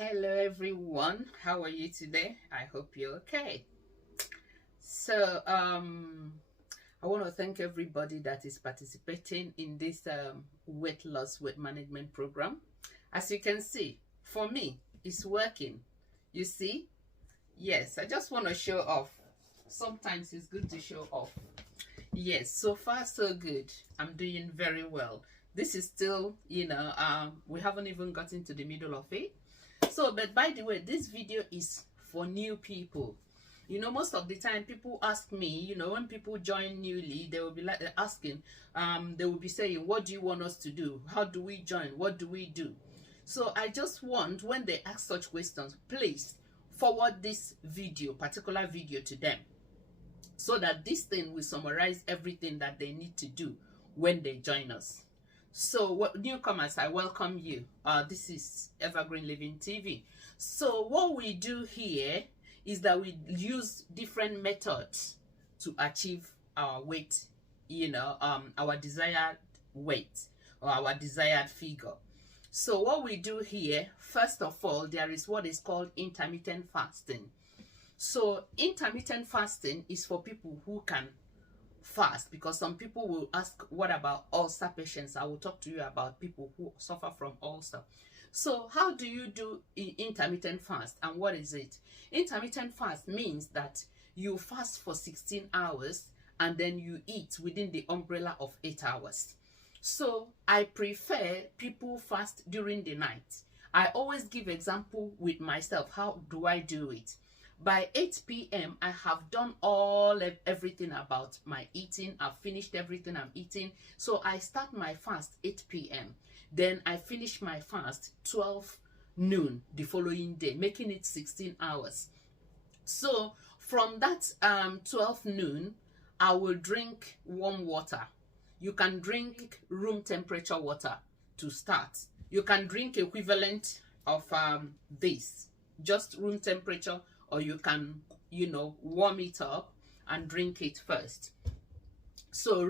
Hello everyone, how are you today? I hope you're okay. So I want to thank everybody that is participating in this weight loss weight management program. As you can see, for me it's working. You see? Yes, I just want to show off. Sometimes it's good to show off. Yes, so far so good. I'm doing very well. This is still, we haven't even gotten to the middle of it. So, but by the way, this video is for new people. Most of the time people ask me, when people join newly, they will be like asking, they will be saying, what do you want us to do? How do we join? What do we do? So I just want, when they ask such questions, please forward this video, particular video, to them, so that this thing will summarize everything that they need to do when they join us. So what newcomers, I welcome you. This is Evergreen Living TV. So what we do here is that we use different methods to achieve our weight, our desired weight or our desired figure. So what we do here, first of all, there is what is called intermittent fasting. So intermittent fasting is for people who can fast, because some people will ask, what about ulcer patients? I will talk to you about people who suffer from ulcer. So how do you do intermittent fast, and what is it? Intermittent fast means that you fast for 16 hours and then you eat within the umbrella of 8 hours. So I prefer people fast during the night. I always give example with myself. How do I do it? By 8 p.m. I have done everything about my eating. I've finished everything I'm eating. So I start my fast 8 p.m. Then I finish my fast 12 noon the following day, making it 16 hours. So from that 12 noon, I will drink warm water. You can drink room temperature water to start. You can drink equivalent of this, just room temperature, or you can, warm it up and drink it first. So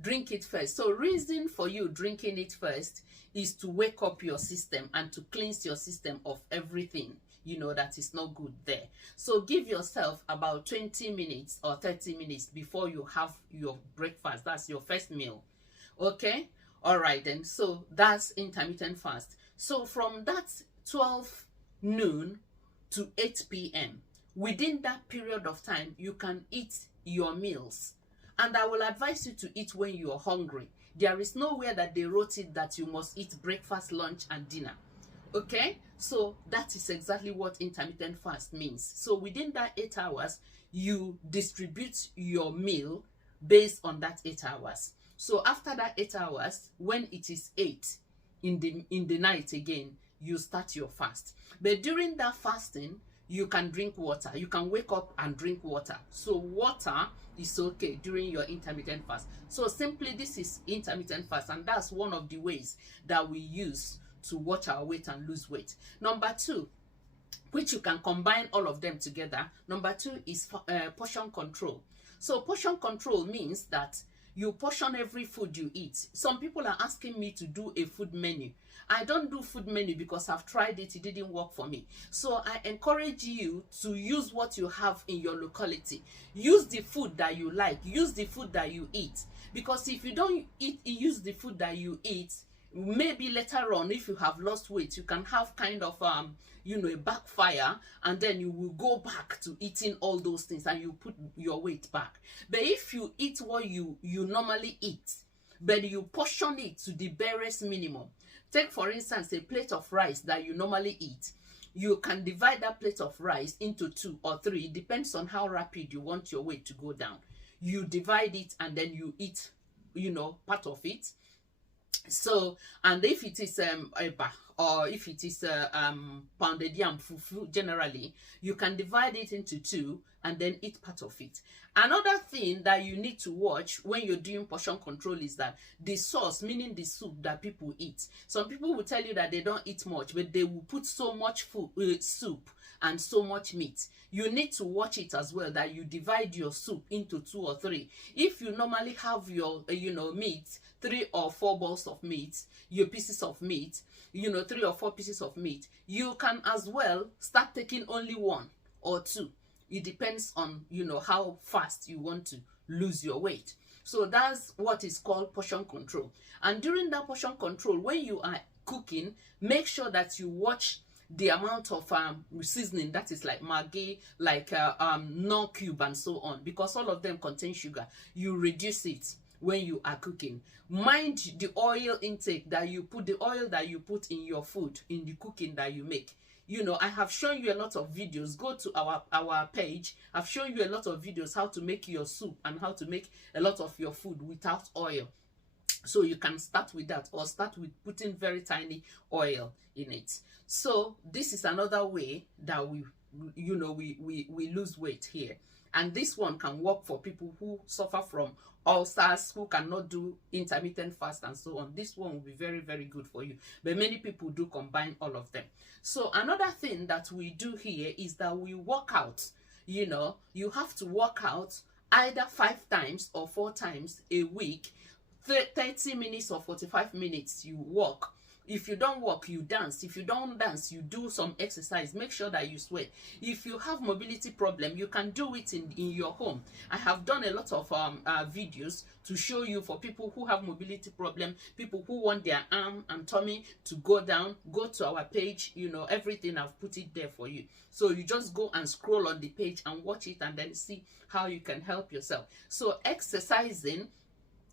drink it first. So reason for you drinking it first is to wake up your system and to cleanse your system of everything, that is not good there. So give yourself about 20 minutes or 30 minutes before you have your breakfast. That's your first meal. Okay? All right then. So that's intermittent fast. So from that 12 noon to 8 p.m. within that period of time, you can eat your meals. And I will advise you to eat when you are hungry. There is nowhere that they wrote it that you must eat breakfast, lunch, and dinner. Okay? So that is exactly what intermittent fast means. So within that 8 hours, you distribute your meal based on that 8 hours. So after that 8 hours, when it is 8 in the night again, you start your fast. But during that fasting, you can drink water. You can wake up and drink water. So water is okay during your intermittent fast. So simply, this is intermittent fast, and that's one of the ways that we use to watch our weight and lose weight. Number two, which you can combine all of them together. Number two is portion control. So portion control means that you portion every food you eat. Some people are asking me to do a food menu. I don't do food menu because I've tried it didn't work for me. So I encourage you to use what you have in your locality. Use the food that you like. Use the food that you eat. Because if you don't use the food that you eat, maybe later on, if you have lost weight, you can have kind of a backfire, and then you will go back to eating all those things and you put your weight back. But if you eat what you normally eat, but you portion it to the barest minimum, take for instance a plate of rice that you normally eat, you can divide that plate of rice into 2 or 3. It depends on how rapid you want your weight to go down. You divide it and then you eat part of it. So, and if it is eba, or if it is pounded yam fufu, generally you can divide it into 2 and then eat part of it. Another thing that you need to watch when you're doing portion control is that the sauce, meaning the soup that people eat. Some people will tell you that they don't eat much, but they will put so much soup and so much meat. You need to watch it as well, that you divide your soup into 2 or 3. If you normally have your meat, 3 or 4 balls of meat, your pieces of meat, you know, 3 or 4 pieces of meat, you can as well start taking only 1 or 2. It depends on, you know, how fast you want to lose your weight. So that's what is called portion control. And during that portion control, when you are cooking, make sure that you watch the amount of seasoning, that is like Maggi, like Knorr cube and so on, because all of them contain sugar. You reduce it when you are cooking. Mind the oil intake that you put, the oil that you put in your food, in the cooking that you make. You know, I have shown you a lot of videos. Go to our page. I've shown you a lot of videos how to make your soup and how to make a lot of your food without oil. So you can start with that, or start with putting very tiny oil in it. So this is another way that we lose weight here. And this one can work for people who suffer from ulcers, who cannot do intermittent fast and so on. This one will be very, very good for you. But many people do combine all of them. So another thing that we do here is that we work out. You know, you have to work out either 5 times or 4 times a week. 30 minutes or 45 minutes you walk. If you don't walk, you dance. If you don't dance, you do some exercise. Make sure that you sweat. If you have mobility problem, you can do it in your home. I have done a lot of videos to show you for people who have mobility problem, people who want their arm and tummy to go down. Go to our page, you know, everything, I've put it there for you. So you just go and scroll on the page and watch it, and then see how you can help yourself. So exercising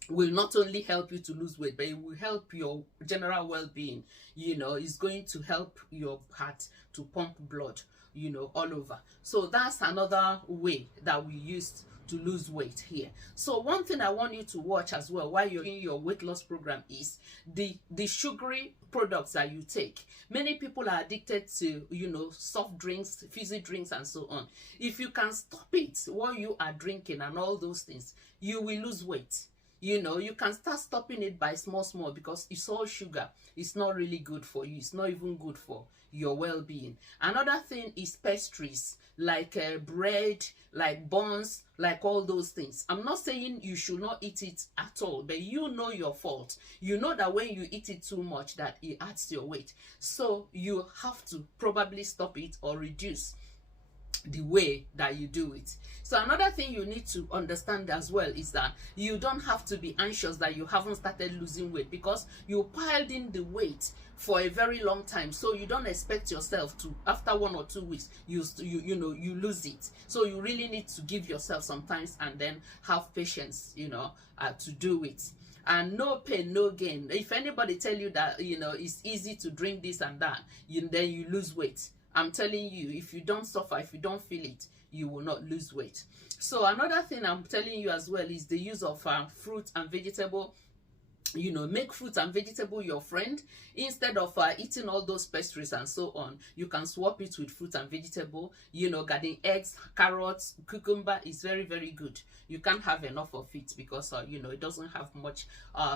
will not only help you to lose weight, but it will help your general well-being. You know, it's going to help your heart to pump blood, you know, all over. So that's another way that we use to lose weight here. So one thing I want you to watch as well while you're in your weight loss program is the sugary products that you take. Many people are addicted to, you know, soft drinks, fizzy drinks and so on. If you can stop it while you are drinking and all those things, you will lose weight. You know, you can start stopping it by small, because it's all sugar. It's not really good for you. It's not even good for your well-being. Another thing is pastries, like bread, like buns, like all those things. I'm not saying you should not eat it at all, but you know your fault. You know that when you eat it too much, that it adds to your weight. So you have to probably stop it or reduce the way that you do it. So another thing you need to understand as well is that you don't have to be anxious that you haven't started losing weight, because you piled in the weight for a very long time. So you don't expect yourself to, after 1 or 2 weeks, you lose it. So you really need to give yourself some time and then have patience, you know, to do it. And no pain, no gain. If anybody tell you that, you know, it's easy to drink this and that, then you lose weight. I'm telling you, if you don't suffer, if you don't feel it, you will not lose weight. So another thing I'm telling you as well is the use of fruit and vegetable. You know, make fruit and vegetable your friend. Instead of eating all those pastries and so on, you can swap it with fruit and vegetable. You know, garden eggs, carrots, cucumber is very, very good. You can't have enough of it because, you know, it doesn't have much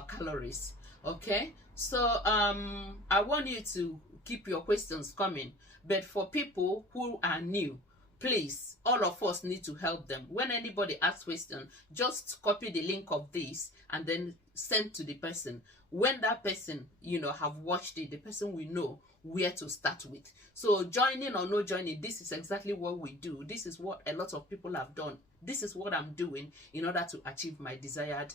calories. Okay, so I want you to keep your questions coming. But for people who are new, please, all of us need to help them. When anybody asks questions, just copy the link of this and then send to the person. When that person, you know, have watched it, the person will know where to start with. So joining or no joining, this is exactly what we do. This is what a lot of people have done. This is what I'm doing in order to achieve my desired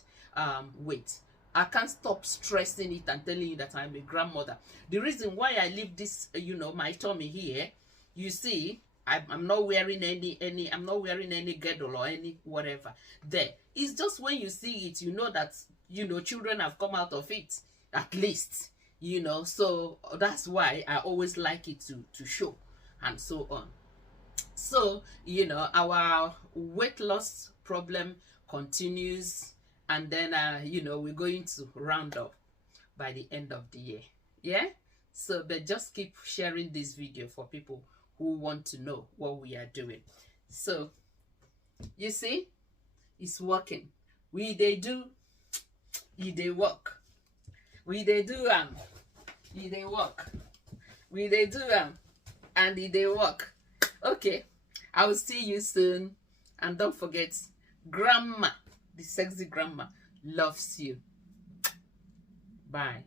weight. I can't stop stressing it and telling you that I'm a grandmother. The reason why I leave this, you know, my tummy here, you see, I'm not wearing I'm not wearing any girdle or any whatever there. It's just when you see it, you know that, you know, children have come out of it, at least, you know. So that's why I always like it to show and so on. So, you know, our weight loss problem continues. And then, you know, we're going to round up by the end of the year. Yeah? So, but just keep sharing this video for people who want to know what we are doing. So, you see, it's working. They do, they work. They do, they work. They do, and they work. Okay, I will see you soon. And don't forget, grandma, the sexy grandma, loves you. Bye.